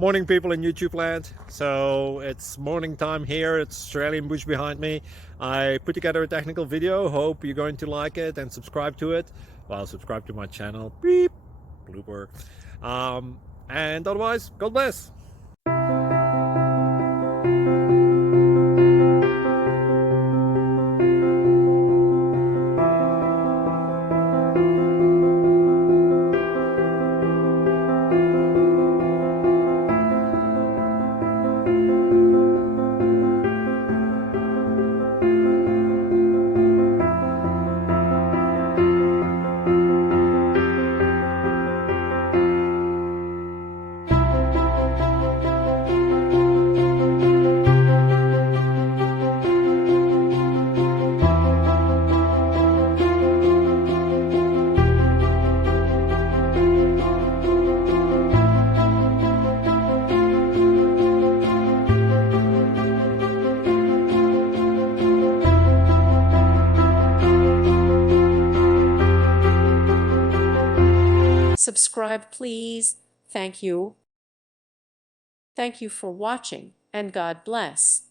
Morning, people in YouTube land. So it's morning time here. It's Australian bush behind me. I put together a technical video. Hope you're going to like it and subscribe to it. Well, subscribe to my channel. Beep. Blooper. And otherwise, God bless. Subscribe, please. Thank you. Thank you for watching, and God bless.